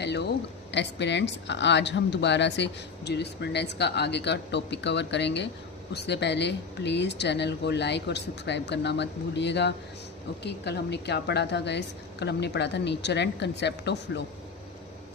Hello aspirants, आज हम दोबारा से जूरिस्प्रूडेंस का आगे का टॉपिक कवर करेंगे। उससे पहले प्लीज़ चैनल को लाइक और सब्सक्राइब करना मत भूलिएगा। ओके, कल हमने क्या पढ़ा था गाइस? कल हमने पढ़ा था nature and concept of law.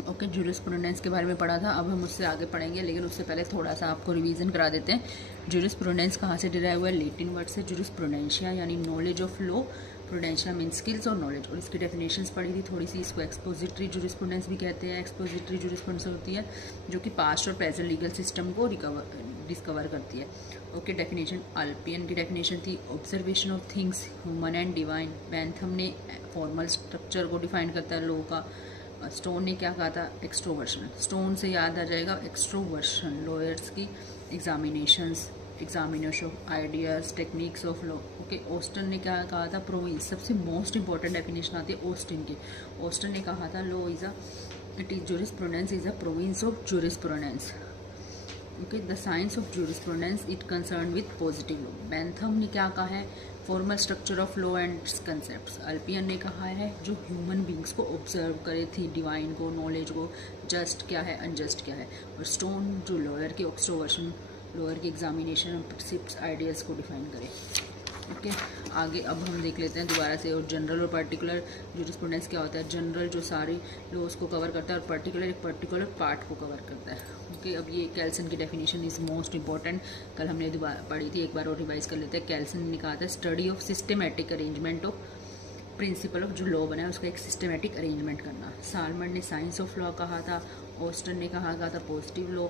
Okay, jurisprudence के बारे में पढ़ा था। अब हम उससे आगे पढ़ेंगे, लेकिन उससे पहले थोड़ा सा आपको रिवीजन करा देते हैं। जूरिस्प्रूडेंस कहाँ से डिराइव हुआ है? लैटिन वर्ड से जूरिस्प्रूडेंशिया, यानी knowledge of law. Prudentia mean skills और नॉलेज, और इसकी डेफिनेशंस पढ़ी थी थोड़ी सी। इसको एक्सपोजिटरी जूरिस्प्रूडेंस भी कहते हैं। एक्सपोजिटरी जूरिस्प्रूडेंस होती है जो कि पास्ट और प्रेजेंट लीगल सिस्टम को डिस्कवर करती है। ओके, डेफिनेशन अल्पियन की डेफिनेशन थी observation of things human and divine. Bentham ने फॉर्मल स्ट्रक्चर को डिफाइन करता है लॉ का। स्टोन ने क्या कहा था? एक्सट्रोवर्शन। स्टोन से याद आ जाएगा एक्सट्रोवर्शन, लॉयर्स की examinations, examination of ideas, techniques of law. Okay, Austin ने क्या कहा था? प्रोविंस। सबसे मोस्ट इंपॉर्टेंट डेफिनेशन आती है ऑस्टिन की। ऑस्टन ने कहा था law is it is jurisprudence is a province of jurisprudence. Okay, the science of jurisprudence it concern with positive law. Bentham ने क्या कहा है? Formal structure of law and concept. Ulpian ने कहा है जो ह्यूमन बींग्स को ऑब्जर्व करे थी, डिवाइन को, नॉलेज को, जस्ट क्या है, अनजस्ट क्या है। और स्टोन जो लॉयर की ऑब्जर्वेशन, लॉयर की एग्जामिनेशन, प्रिंसिप्स, आइडियाज़ को डिफाइन करे। ओके, आगे अब हम देख लेते हैं दोबारा से। और जनरल और पर्टिकुलर जूरिस्प्रूडेंस क्या होता है? जनरल जो सारे लॉज को कवर करता है, और पर्टिकुलर एक पर्टिकुलर पार्ट को कवर करता है। ओके, अब ये कैल्सन की डेफिनेशन इज़ मोस्ट इंपॉर्टेंट। कल हमने दोबारा पढ़ी थी, एक बार और रिवाइज कर लेते हैं। कैल्सन ने कहा था study of systematic arrangement of principle of जो लॉ बना है उसका एक सिस्टमेटिक अरेंजमेंट करना। सालमन ने साइंस ऑफ लॉ कहा था। ऑस्टन ने कहा था पॉजिटिव लॉ,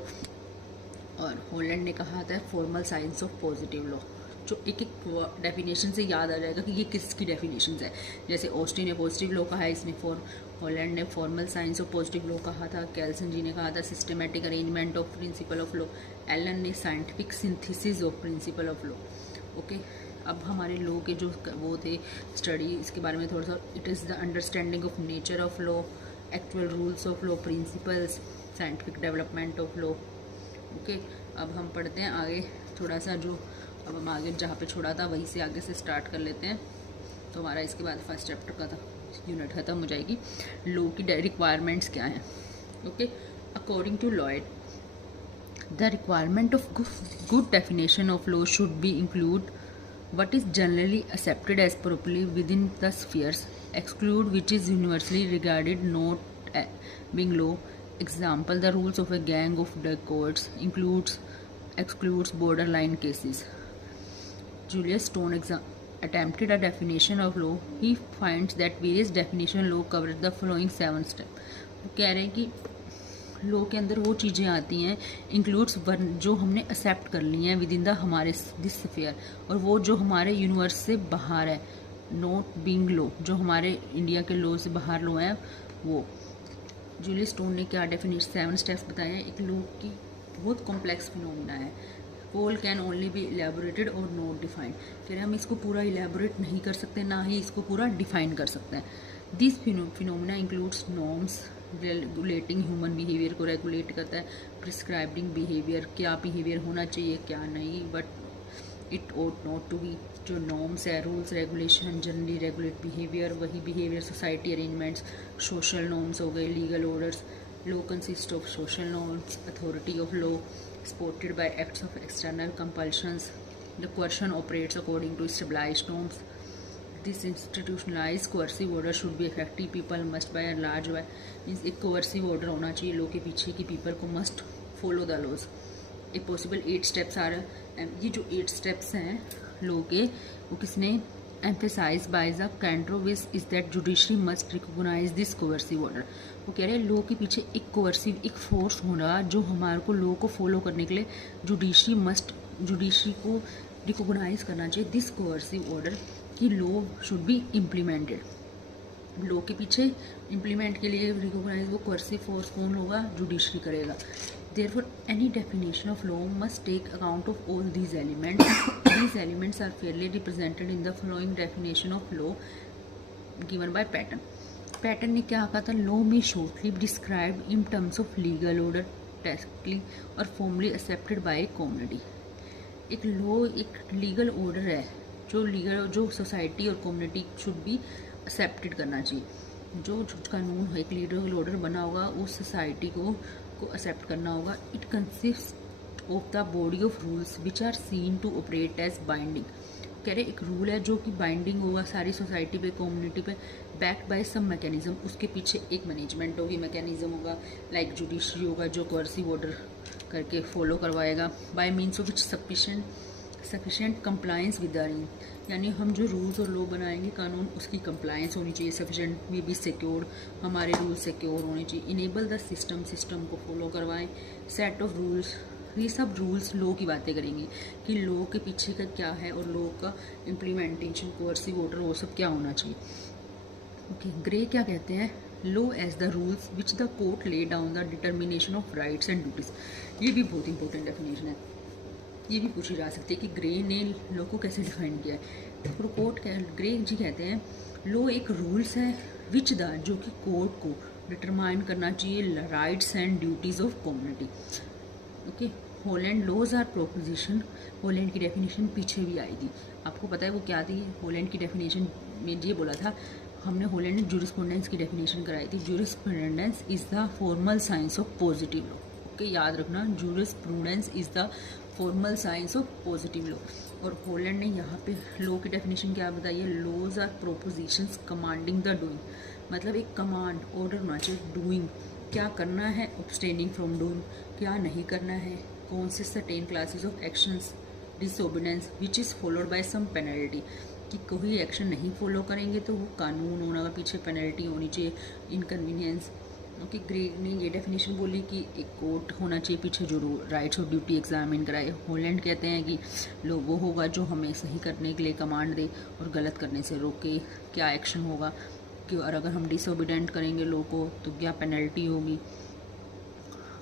और हॉलैंड ने कहा था formal science of positive law. जो एक एक डेफिनेशन से याद आ जाएगा कि ये किसकी डेफिनेशन है। जैसे ऑस्टिन ने पॉजिटिव लॉ कहा है, इसने हॉलैंड ने formal science of positive law कहा था। कैल्सन जी ने कहा था systematic arrangement of principle of law. Allen ने scientific synthesis of principle of law. Okay, अब हमारे लॉ के जो वो थे स्टडी, इसके बारे में थोड़ा सा। It is the understanding of nature of law, actual rules of law, principles, scientific development of law. Okay, अब हम पढ़ते हैं आगे थोड़ा सा। जो अब हम आगे जहाँ पे छोड़ा था वहीं से आगे से स्टार्ट कर लेते हैं। तो हमारा इसके बाद फर्स्ट चैप्टर का था यूनिट खत्म हो जाएगी। लॉ की रिक्वायरमेंट्स क्या हैं? Okay, according to Lloyd the requirement of good definition of law should be include what is generally accepted as properly within the spheres, exclude which is universally regarded not being law. Example, the rules of a gang of dacoits excludes borderline cases. Julius Stone attempted a definition of law. He finds that various definition law cover the following 7 steps. वो कह रहे हैं कि law के अंदर वो चीज़ें आती हैं इंक्लूड्स जो हमने एक्सेप्ट कर ली हैं विद इन द हमारे दिस स्फीयर, और वो जो हमारे यूनिवर्स से बाहर है, नॉट बीइंग लॉ, जो हमारे इंडिया के लॉ से बाहर लॉ है वो। जूलियस स्टोन ने क्या डेफिनेशन 7 स्टेप्स बताए हैं। एक लॉ की बहुत कॉम्प्लेक्स फिनोमिना है। Whole can only be elaborated और नॉट डिफाइंड। कह रहे हम इसको पूरा इलेबोरेट नहीं कर सकते, ना ही इसको पूरा डिफाइन कर सकते हैं। This phenomena includes norms regulating human behaviour को रेगुलेट करता है, प्रिस्क्राइबिंग बिहेवियर, क्या बिहेवियर होना चाहिए क्या नहीं, but it ought not to be. जो नॉर्म्स है, rules regulation generally regulate behaviour, वही behaviour society arrangements, social norms हो गए, legal orders. Law consist of social norms, authority of law supported by acts of external compulsions. The coercion operates according to established norms. This institutionalized coercive order should be effective. People must by and large by means एक coercive order होना चाहिए law के पीछे कि people को must follow the laws. एक possible 8 steps आ रहा है। ये जो 8 steps हैं लॉ के, वो किसने emphasized by the Cantrovich is that judiciary must recognize this coercive order. वो कह रहे हैं लॉ के पीछे एक कोवर्सिव, एक फोर्स होना जो हमारे को लॉ को फॉलो करने के लिए जुडिशरी को रिकॉग्नाइज करना चाहिए दिस कोवर्सिव ऑर्डर कि law should be implemented. Law के पीछे इम्प्लीमेंट के लिए रिकॉग्नाइज वो कोवर्सिव फोर्स कौन होगा? जुडिशरी करेगा। Therefore, any definition of law must take account of all these elements. These elements are fairly represented in the following definition of law given by Patten. Pattern ने क्या कहा था? Law में shortly describe in terms of legal order technically और formally accepted by a community. एक law एक legal order है जो सोसाइटी और कम्युनिटी शुड बी एक्सेप्टेड करना चाहिए। जो कानून एक लीगल ऑर्डर बना होगा उस सोसाइटी को एक्सेप्ट करना होगा। It consist of the body of rules which are seen to operate as binding. कह रहे एक रूल है जो कि बाइंडिंग होगा सारी सोसाइटी पे, कम्युनिटी पे, बैक्ड बाय सम मैकेनिज्म। उसके पीछे एक मैनेजमेंट होगी, मैकेनिज्म होगा, लाइक जुडिशरी होगा जो कोर्सिव ऑर्डर करके फॉलो करवाएगा, bye means of which sufficient compliance with the rule. यानी हम जो रूल्स और लॉ बनाएंगे कानून, उसकी कंप्लायंस होनी चाहिए सफिशेंट, वी बी सिक्योर्ड, हमारे रूल सिक्योर होने चाहिए। इनेबल द सिस्टम को फॉलो करवाएं। सेट ऑफ रूल्स, ये सब रूल्स लॉ की बातें करेंगे कि लॉ के पीछे का क्या है और लॉ का इम्प्लीमेंटेशन, कोर्सिव ऑर्डर, वो सब क्या होना चाहिए। ओके, ग्रे क्या कहते हैं, law as the rules which the court lay down the determination of rights and duties. ये भी बहुत इंपॉर्टेंट डेफिनेशन है, ये भी पूछी जा सकती है कि ग्रे ने लॉ को कैसे डिफाइन किया है। तो कोर्ट ग्रे जी कहते हैं लॉ एक रूल्स है विच द, जो कि कोर्ट को डिटरमाइन करना चाहिए rights and duties of community. Okay, Holland laws are proposition, Holland की डेफिनेशन पीछे भी आई थी, आपको पता है वो क्या थी। हॉलैंड की डेफिनेशन में ये बोला था, हमने हॉलैंड में जूरिस्प्रूडेंस की डेफिनेशन कराई थी। Jurisprudence is the formal science of positive law. Okay, याद रखना, jurisprudence is the formal science of positive law. और हॉलैंड ने यहाँ पे लॉ की डेफिनेशन क्या बताई है, laws are propositions commanding the doing, मतलब एक कमांड, ऑर्डर होना चाहिए, डूइंग क्या करना है, अब्सटेनिंग फ्रॉम डूइंग क्या नहीं करना है, कौन से certain classes of actions, disobedience which is followed by some penalty, कि कोई एक्शन नहीं फॉलो करेंगे तो वो कानून होना, पीछे पेनल्टी होनी चाहिए, इनकन्वीनियंस। ओके, ग्रे ने ये डेफिनेशन बोली कि एक कोर्ट होना चाहिए पीछे जो राइट्स और ड्यूटी एग्जामिन कराए। हॉलैंड कहते हैं कि लो वो होगा जो हमें सही करने के लिए कमांड दे और गलत करने से रोके, क्या एक्शन होगा कि, और अगर हम डिसओबीडेंट करेंगे लो को तो क्या पेनल्टी होगी।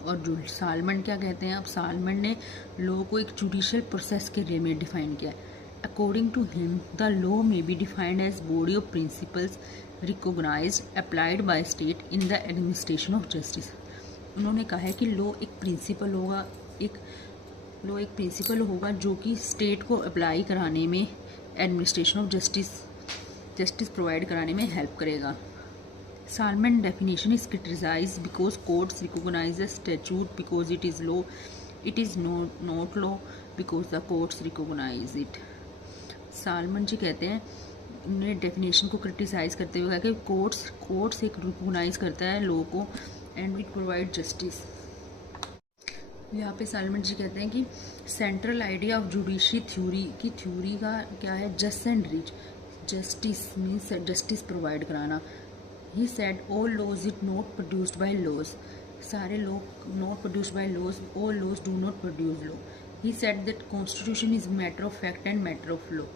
और जो सालमन क्या कहते हैं, अब सालमन ने लॉ को एक जुडिशियल प्रोसेस के वे में डिफाइन किया है। According to him the law may be defined as body of principles recognised applied by state in the administration of justice. उन्होंने कहा है कि लॉ एक प्रिंसिपल होगा, एक प्रिंसिपल होगा जो कि स्टेट को अप्लाई कराने में, एडमिनिस्ट्रेशन ऑफ जस्टिस प्रोवाइड कराने में हेल्प करेगा। Salmon definition is criticized because courts recognize a statute because it is law. It is not law because the courts recognize it. Salmond ji कहते हैं, उन्होंने डेफिनेशन को क्रिटिसाइज करते हुए कहा कि कोर्ट्स एक रिकोगनाइज करता है लॉ को एंड इट प्रोवाइड जस्टिस। यहाँ पे सालमन जी कहते हैं कि central idea of judiciary theory की थ्योरी का क्या है, just and reach, justice means justice provide कराना। He said all laws is not produced by laws. सारे law not produced by laws. All laws do not produce law. He said that constitution is matter of fact and matter of law.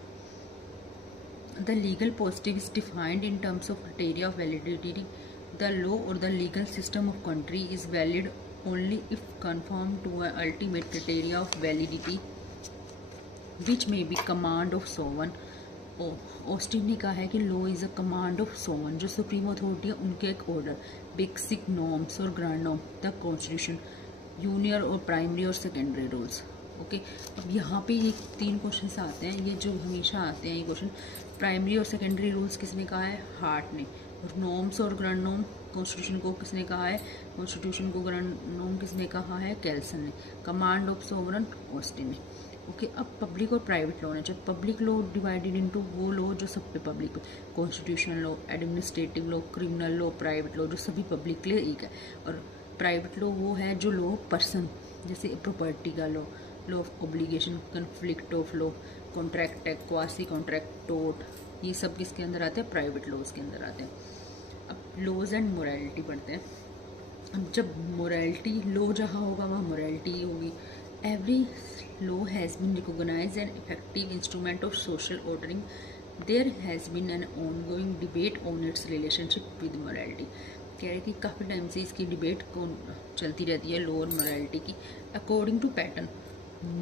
The legal positive is defined in terms of criteria of validity. The law or the legal system of country is valid only if conform to an ultimate criteria of validity, which may be command of sovereign. Austin ने कहा है कि law is a command of sovereign, जो supreme authority है उनके एक order, basic norms और grand norm, the constitution, यूनियर और प्राइमरी और सेकेंडरी रूल्स। ओके, अब यहाँ पे ये 3 क्वेश्चन आते हैं, ये जो हमेशा आते हैं ये क्वेश्चन। प्राइमरी और सेकेंडरी रूल्स किसने कहा है, हार्ट ने। और नॉर्म्स और ग्रांड नॉर्म कॉन्स्टिट्यूशन को किसने कहा है, कॉन्स्टिट्यूशन को ग्रांड नॉर्म किसने कहा है, कैल्सन ने। कमांड ऑफ सोवरन ऑस्टिन ने। ओके, अब पब्लिक और प्राइवेट लॉ होना चाहिए। पब्लिक लॉ डिवाइडेड इनटू वो लॉ जो सब पे public, constitutional law, administrative law, criminal law, private law जो सभी पब्लिक के लिए एक है। और प्राइवेट लॉ वो है जो लॉ पर्सन, जैसे प्रॉपर्टी का law, law of obligation, conflict of law, contract act, quasi contract टोट, ये सब किसके अंदर आते हैं, प्राइवेट लॉज के अंदर आते हैं। अब लॉज एंड मोरालिटी पढ़ते हैं। अब जब मोरालिटी लॉ जहाँ होगा वहाँ मोरालिटी होगी। Every law has been recognized an effective instrument of social ordering. There has been an ongoing debate on its relationship with morality. कह रहे कि काफ़ी टाइम से इसकी डिबेट चलती रहती है लॉ और मोरालिटी की। अकॉर्डिंग टू पैटर्न,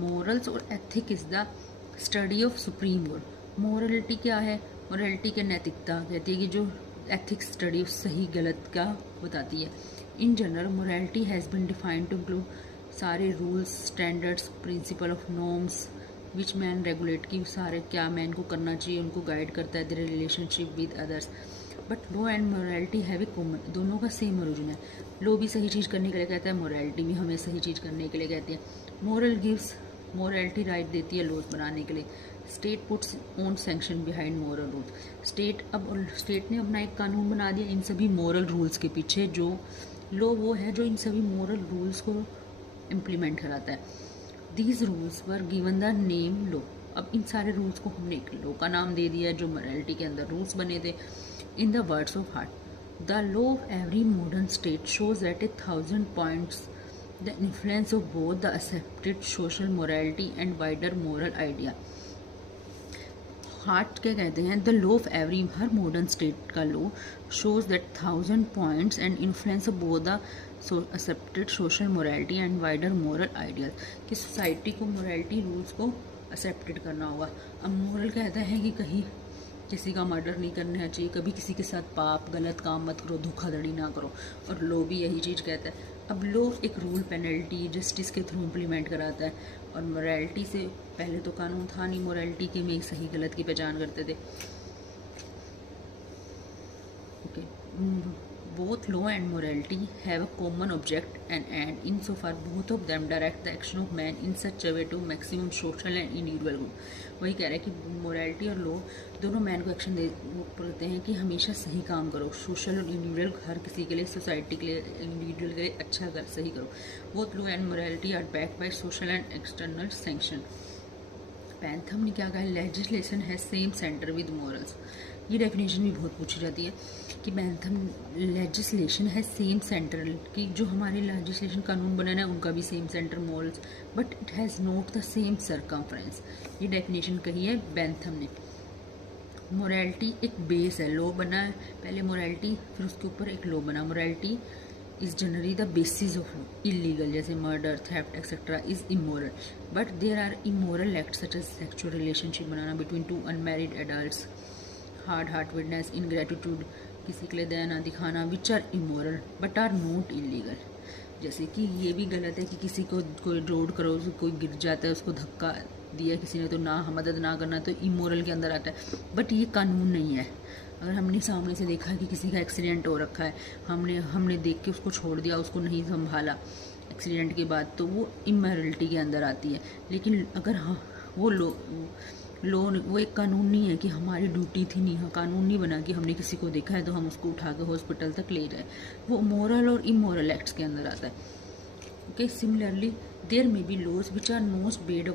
मॉरल्स और ethic is the study of supreme good. Morality क्या है, मॉरलिटी के नैतिकता कहती है कि जो एथिक्स स्टडी सही गलत क्या बताती है। In general morality has been defined to include सारे rules, standards, principle of norms which man regulate, की सारे क्या मैन को करना चाहिए, उनको गाइड करता है। Their relationship with others, but law and morality have a common, दोनों का सेम ओरिजिन है। लॉ भी सही चीज़ करने के लिए कहता है, मोरालिटी भी हमें सही चीज़ करने के लिए कहती है। मोरल गिव्स, मोरालिटी राइट देती है लॉज बनाने के लिए। State puts own sanction behind moral rule, state ने अपना एक कानून बना दिया इन सभी मोरल रूल्स के पीछे। जो लॉ वो है जो इन सभी मोरल रूल्स को इम्प्लीमेंट कराता है। These rules were given the name law, अब इन सारे रूल्स को हमने एक लॉ का नाम दे दिया है जो मोरालिटी के अंदर रूल्स बने थे। In the words of Hart, the law of every modern state shows at 1,000 points the influence of both the accepted social morality and wider moral idea. Hart क्या कहते हैं, द लॉ ऑफ एवरी, हर modern state का law shows that 1,000 points and influence of both the accepted social morality and wider moral ideas, कि society को morality rules को accepted करना होगा। अब मोरल कहता है कि कहीं किसी का मर्डर नहीं करना चाहिए, कभी किसी के साथ पाप गलत काम मत करो, धोखाधड़ी ना करो, और लॉ भी यही चीज़ कहता है। अब लॉ एक रूल पेनल्टी जस्टिस के थ्रू इम्प्लीमेंट कराता है, और मोरालिटी से पहले तो कानून था नहीं मोरालिटी के, में सही गलत की पहचान करते थे। Okay, both law and morality have a common object and insofar both of them direct the action of man in such a way to maximum social and individual good। वही कह रहा है कि मोरालिटी और लॉ दोनों man को action देते हैं कि हमेशा सही काम करो, सोशल और इंडिविजुअल, हर किसी के लिए, सोसाइटी के लिए, इंडिविजुअल के लिए अच्छा कर सही करो। Both law and morality are backed by social and external sanction. Bentham ने क्या कहा है, लेजिस्लेशन है सेम सेंटर विद मॉरल्स। ये डेफिनेशन भी बहुत पूछी जाती है कि पैंथम लेजिस्लेशन है सेम सेंटर, कि जो हमारे लेजिस्लेशन कानून बनाना है उनका भी same centre morals, but it has not the same circumference. ये डेफिनेशन कही है बैंथम ने। मोरालिटी एक बेस है, लॉ बना है पहले मोरालिटी, फिर उसके ऊपर एक लॉ बना। Morality is generally the basis of law. Illegal जैसे murder, theft etcetera is immoral, but there are immoral act such as sexual relationship बनाना between two unmarried adults, hard heartedness, ingratitude, किसी के लिए दया ना दिखाना, which are immoral but are not illegal. जैसे कि ये भी गलत है कि किसी को कोई रोड करो, कोई गिर जाता है, उसको धक्का दिया किसी ने तो ना मदद ना करना, तो इमोरल के अंदर आता है, बट ये कानून नहीं है। अगर हमने सामने से देखा है कि किसी का एक्सीडेंट हो रखा है, हमने देख के उसको छोड़ दिया, उसको नहीं संभाला एक्सीडेंट के बाद, तो वो इमोरलिटी के अंदर आती है। लेकिन अगर हाँ वो वो एक कानून नहीं है कि हमारी ड्यूटी थी, नहीं हाँ कानून नहीं बना कि हमने किसी को देखा है तो हम उसको उठा के हॉस्पिटल तक ले जाए, वो मोरल और इमोरल एक्ट्स के अंदर आता है। Okay, similarly there may be laws which are not based,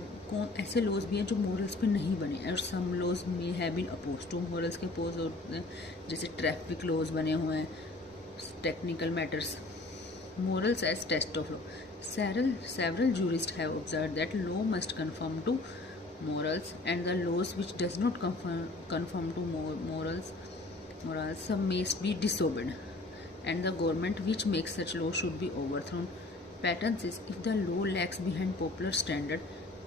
ऐसे लॉज भी हैं जो मोरल्स पे नहीं बने, और some laws may have been oppose to morals के अपोज होते हैं, जैसे ट्रैफिक लॉज बने हुए हैं, technical matters. Morals as test of law, several jurists have observed that law must conform to morals, and the laws which does not conform to morals some may be disobeyed, and the government which makes such law should be overthrown. Pattern is, if the law lags behind popular standard,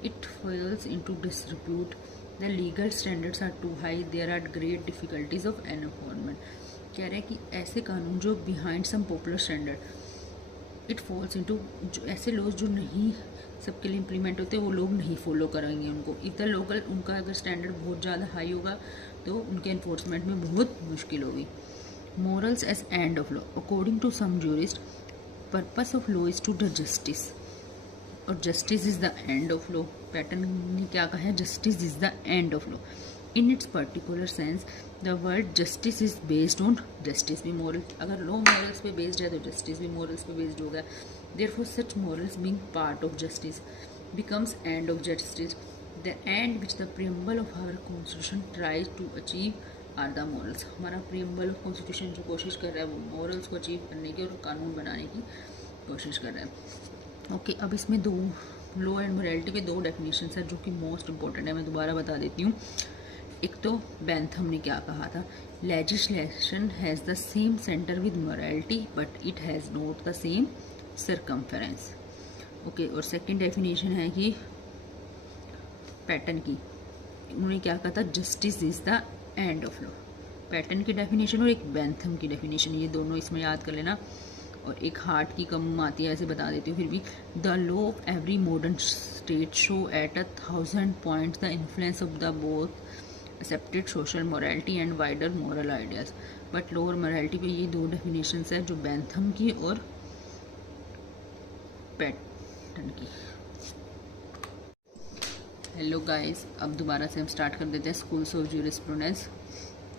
it falls into disrepute. The legal standards are too high, there are great difficulties of enforcement। कह रहे हैं कि ऐसे कानून जो behind some popular standard, it falls into, जो ऐसे laws जो नहीं सबके लिए इम्प्लीमेंट होते वो लोग नहीं फॉलो करेंगे उनको। इफ द लोकल, उनका अगर स्टैंडर्ड बहुत ज़्यादा हाई होगा तो उनके इन्फोर्समेंट में बहुत मुश्किल होगी। Morals as end of law, according to some jurist purpose of law is to the justice, और justice is the end of law. Paton ने क्या कहा है, justice is the end of law. In its particular sense the word justice is based on, justice भी moral, अगर law morals पे based है तो जस्टिस भी मॉरल्स पे बेस्ड होगा। Therefore, such morals being part of justice becomes end of justice. The end which the preamble of our constitution tries to achieve are the morals। हमारा preamble of constitution जो कोशिश कर रहा है वो morals को अचीव करने की और कानून बनाने की कोशिश कर रहा है। ओके, अब इसमें दो लॉ एंड मोरालिटी के दो डेफिनेशंस है जो कि मोस्ट इंपॉर्टेंट है, मैं दोबारा बता देती हूँ। एक तो बैंथम ने क्या कहा था, legislation has the same centre with morality but it has not the same circumference. Okay, और सेकंड डेफिनेशन है कि पैटर्न की, उन्होंने क्या कहा था, justice is the end of law. Pattern की डेफिनेशन और एक बैंथम की डेफिनेशन, ये दोनों इसमें याद कर लेना। और एक हार्ट की कम आती है, ऐसे बता देती हूँ फिर भी। The law of every modern state show at 1,000 points the influence of the both accepted social morality and wider moral ideas. But lower morality पे ये दो डेफिनेशंस है, जो बेंथम की और पैटन की। हेलो गाइस, अब दोबारा से हम स्टार्ट कर देते हैं स्कूल्स ऑफ ज्यूरिस्प्रूडेंस।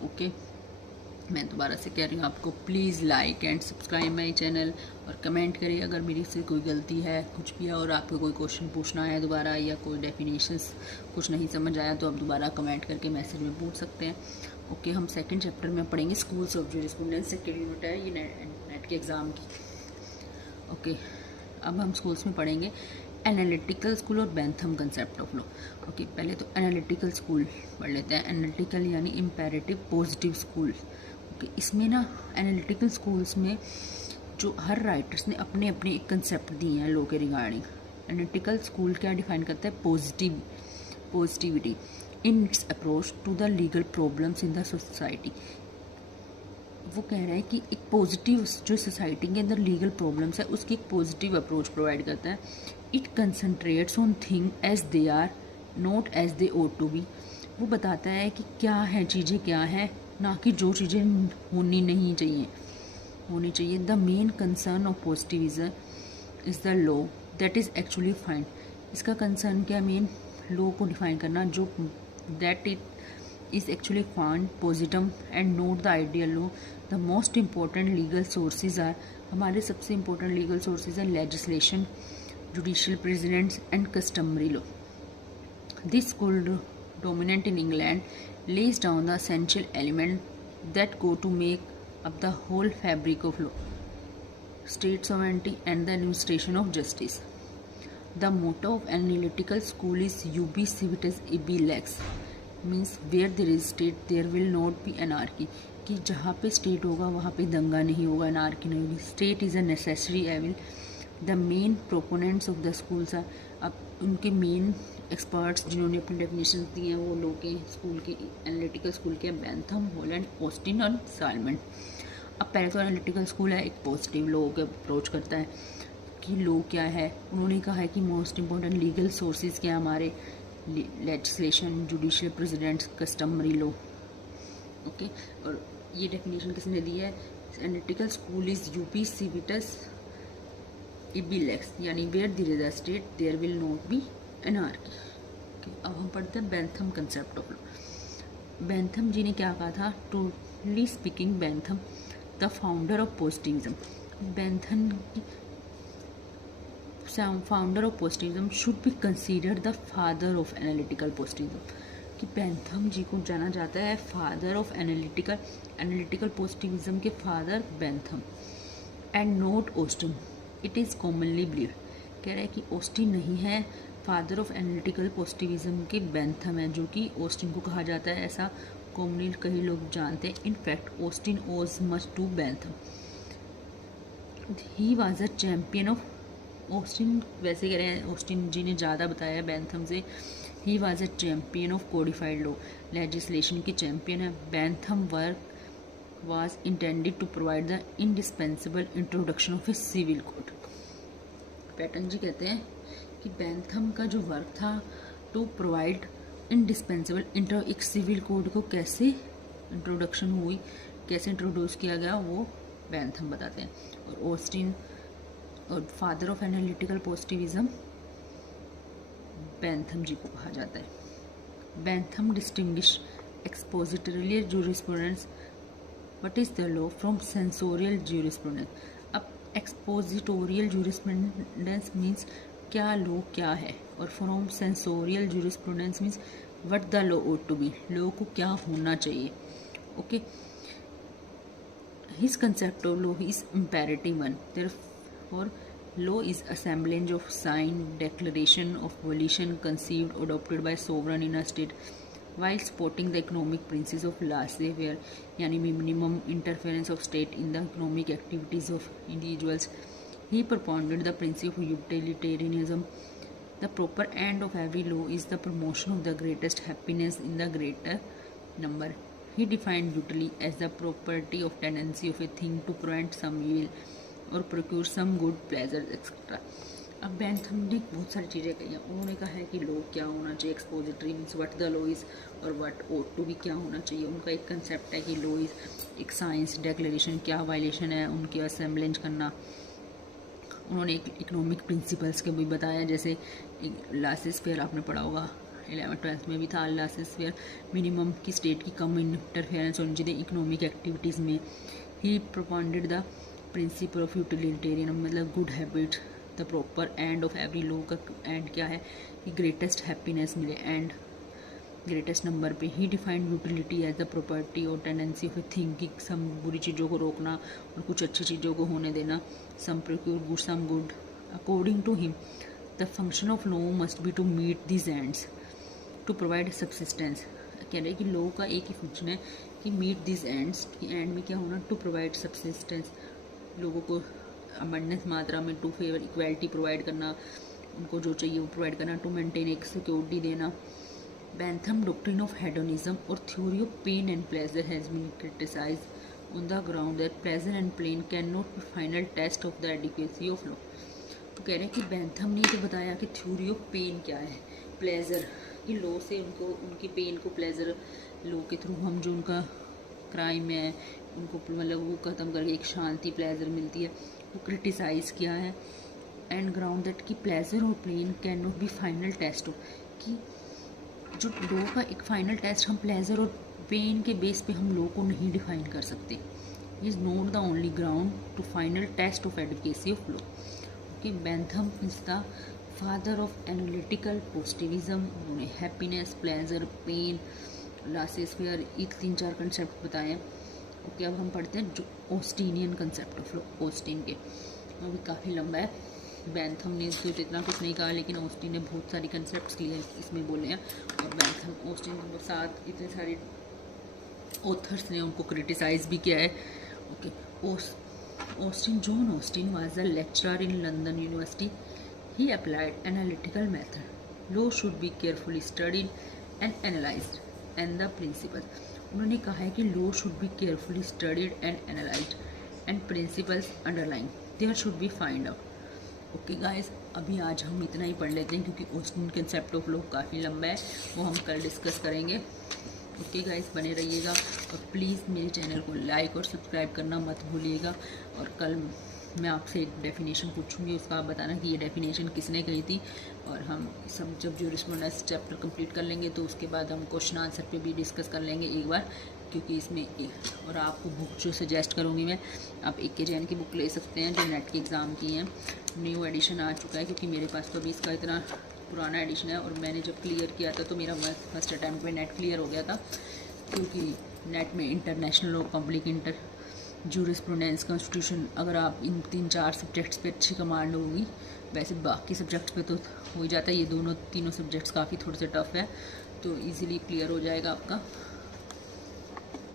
ओके, मैं दोबारा से कह रही हूँ आपको, please like and subscribe my channel और कमेंट करिए अगर मेरी से कोई गलती है, कुछ भी है, और आपको कोई क्वेश्चन पूछना है दोबारा, या कोई डेफिनेशंस कुछ नहीं समझ आया तो आप दोबारा कमेंट करके मैसेज में पूछ सकते हैं। ओके, हम सेकंड चैप्टर में पढ़ेंगे schools of jurisprudence. Second unit है ये नेट के एग्ज़ाम की। ओके, अब हम स्कूल्स में पढ़ेंगे एनालिटिकल स्कूल और Bentham concept of law. Okay, पहले तो एनालिटिकल स्कूल पढ़ लेते हैं। एनालिटिकल यानी इम्पेरेटिव पॉजिटिव स्कूल। ओके, इसमें ना एनालिटिकल स्कूल्स में जो हर राइटर्स ने अपने अपने एक कंसेप्ट दिए हैं लॉ के रिगार्डिंग। एनालिटिकल स्कूल क्या डिफाइन करता है? Positivity in its approach to the legal problems in the society. वो कह रहा है कि एक पॉजिटिव जो सोसाइटी के अंदर लीगल प्रॉब्लम्स है उसकी एक पॉजिटिव अप्रोच प्रोवाइड करता है। It concentrates on thing as they are not as they ought to be. वो बताता है कि क्या है, चीज़ें क्या हैं, ना कि जो चीज़ें होनी नहीं चाहिए। The main concern of positivism is the law that is actually find. इसका कंसर्न क्या? मेन लॉ को डिफाइन करना जो that it is actually found positum and not the ideal law. The most important legal sources are, हमारे सबसे important legal sources are legislation, judicial precedents and customary law. This school dominant in England lays down the essential element that go to make up the whole fabric of law, state sovereignty and the administration of justice. The motto of analytical school is ubi civitas ibi lex, means where there is state there will not be anarchy, कि जहाँ पे state होगा वहाँ पे दंगा नहीं होगा, anarchy नहीं होगी। State is a necessary evil. The main proponents of the schools are, अब उनके मेन एक्सपर्ट्स जिन्होंने अपनी डेफिनेशन दी हैं वो लोग के स्कूल के एनालिटिकल स्कूल के बेंथम, हॉलैंड, ऑस्टिन और सालमन। अब पहले तो एनालिटिकल स्कूल है, एक पॉजिटिव लॉ को अप्रोच करता है कि लॉ क्या है। उन्होंने कहा है कि मोस्ट इंपॉर्टेंट लीगल सोर्सेज क्या हमारे, legislation, judicial precedents, customary law. Okay, और ये डेफिनेशन किसने दी है? एनालिटिकल स्कूल इज यूपी सिविटस इबी लेक्स, यानी where there is a state there will not be anarchy. Okay, अब हम पढ़ते हैं Bentham concept of law. Bentham ji ने क्या कहा था? Truly speaking Bentham the founder of positivism. Bentham की founder of positivism should be considered the father of analytical positivism, कि बेंथम जी को जाना जाता है फादर ऑफ एनालिटिकल पॉजिटिविज्म के father Bentham and not Austin. It is commonly believed, कह रहा है कि ऑस्टिन नहीं है, फादर ऑफ एनालिटिकल पॉजिटिविज्म के बेंथम है, जो कि ऑस्टिन को कहा जाता है, ऐसा कॉमनली कई लोग जानते हैं। In fact Austin owes much to Bentham. He was a champion of Austin, वैसे कह रहे हैं ऑस्टिन जी ने ज़्यादा बताया बेंथम से। He was a champion of codified law, legislation की चैम्पियन है। Bentham work was intended to provide the indispensable introduction of a civil code. Paton ji कहते हैं कि बेंथम का जो वर्क था टू प्रोवाइड इंडिस्पेंसिबल एक सिविल कोड को कैसे इंट्रोडक्शन हुई, कैसे इंट्रोड्यूस किया गया, वो बेंथम बताते हैं। और ऑस्टिन और father of analytical positivism Bentham ji को कहा जाता है। Bentham distinguish expositorial jurisprudence, what is the law, from censorial jurisprudence. अब एक्सपोजिटोरियल ज्यूरिस्प्रूडेंस मीन्स क्या लॉ क्या है, और from censorial jurisprudence means what the law ought to be, law को क्या होना चाहिए। Okay, his concept of law is imperative one, therefore law is assemblage of signed declaration of volition conceived adopted by sovereign in a state while supporting the economic principles of laissez-faire, yani minimum interference of state in the economic activities of individuals. He propounded the principle of utilitarianism. The proper end of every law is the promotion of the greatest happiness in the greater number. He defined utility as the property of tendency of a thing to prevent some evil और procure some good pleasure etcetera. अब Bentham ने बहुत सारी चीज़ें कही हैं। उन्होंने कहा है कि लॉ क्या होना चाहिए, expository means what the law is, और व्हाट ought टू बी क्या होना चाहिए। उनका एक कंसेप्ट है कि लॉ इज़ एक साइंस डिक्लेरेशन क्या वायलेशन है उनकी असेंबलेंज करना। उन्होंने एक इकोनॉमिक प्रिंसिपल्स के भी बताया, जैसे लासेस-फेयर आपने पढ़ा होगा 11th-12th में भी था। लासेस-फेयर मिनिमम की स्टेट की कम इंटरफेरेंस होनी चाहिए इकोनॉमिक एक्टिविटीज़ में। He propounded the principle of utilitarian, मतलब good habits. The proper end of every law का एंड क्या है कि ग्रेटेस्ट हैप्पीनेस मिले, एंड ग्रेटेस्ट नंबर पे। He defined utility as the property और tendency of a thinking, some बुरी चीज़ों को रोकना और कुछ अच्छी चीज़ों को होने देना। Some procure good some good. According to him the function of law must be to meet these ends to provide subsistence. कह रहे हैं कि लॉ का एक ही फंक्शन है कि मीट दिस एंड्स, कि एंड में क्या होना, टू प्रोवाइड सब्सिस्टेंस, लोगों को अबंडेंस मात्रा में, टू फेवर इक्वालिटी प्रोवाइड करना, उनको जो चाहिए वो प्रोवाइड करना, टू मेंटेन एक सिक्योरिटी देना। Bentham doctrine of hedonism or theory of pain and pleasure has been criticized on the ground that pleasure and pain cannot be final test of the adequacy of law। तो कह रहे हैं कि Bentham ने तो बताया कि थ्योरी ऑफ पेन क्या है, प्लेजर कि लॉ से उनको उनकी पेन को प्लेजर लॉ के थ्रू हम जो उनका क्राइम है उनको मतलब वो ख़त्म करके एक शांति प्लेजर मिलती है, वो क्रिटिसाइज़ किया है। एंड ग्राउंड दैट कि प्लेजर और pain can not be final test हो, कि जो लॉ का एक फाइनल टेस्ट हम प्लेजर और पेन के बेस पे हम लॉ को नहीं डिफाइन कर सकते। Is not the only ground to final test of adequacy of law. कि Bentham is the father of analytical positivism. उन्होंने हैप्पीनेस, प्लेजर, पेन, लासेस-फेयर, एक 3-4 कंसेप्ट बताए। ओके, अब हम पढ़ते हैं जो ऑस्टिनियन कंसेप्ट ऑफ लॉ। ऑस्टिन के अभी काफ़ी लंबा है, बैंथम ने तो इतना कुछ नहीं कहा, लेकिन ऑस्टिन ने बहुत सारी कंसेप्ट्स क्लियर इसमें बोले हैं। और बैंथम ऑस्टिन के साथ इतने सारे ऑथर्स ने उनको क्रिटिसाइज़ भी किया है। Okay, Austin, John Austin was a lecturer in London university. He applied analytical method. Law should be carefully studied and analysed and the principle. उन्होंने कहा है कि law should be carefully studied and analysed and principles underline there should be find out. Okay guys, अभी आज हम इतना ही पढ़ लेते हैं क्योंकि ऑस्टिन कंसेप्ट ऑफ लॉ काफ़ी लंबा है, वो हम कल डिस्कस करेंगे। ओके गाइस, बने रहिएगा और प्लीज़ मेरे चैनल को लाइक और सब्सक्राइब करना मत भूलिएगा। और कल मैं आपसे एक डेफिनेशन पूछूंगी, उसका आप बताना कि ये डेफिनेशन किसने कही थी। और हम सब जब ज्यूरिस्प्रूडेंस चैप्टर कंप्लीट कर लेंगे तो उसके बाद हम क्वेश्चन आंसर पे भी डिस्कस कर लेंगे एक बार, क्योंकि इसमें और आपको बुक जो सजेस्ट करूँगी मैं, आप एक के जैन की बुक ले सकते हैं जो नेट के एग्ज़ाम की हैं। न्यू एडिशन आ चुका है, क्योंकि मेरे पास तो अभी इसका इतना पुराना एडिशन है, और मैंने जब क्लियर किया था तो मेरा फर्स्ट अटैम्प्ट में नेट क्लियर हो गया था, क्योंकि नेट में international law, public inter, jurisprudence, constitution, अगर आप इन 3-4 सब्जेक्ट्स पे अच्छी कमांड होगी, वैसे बाकी सब्जेक्ट्स पे तो हो ही जाता है, ये तीनों सब्जेक्ट्स काफ़ी थोड़े से टफ है, तो इजीली क्लियर हो जाएगा आपका।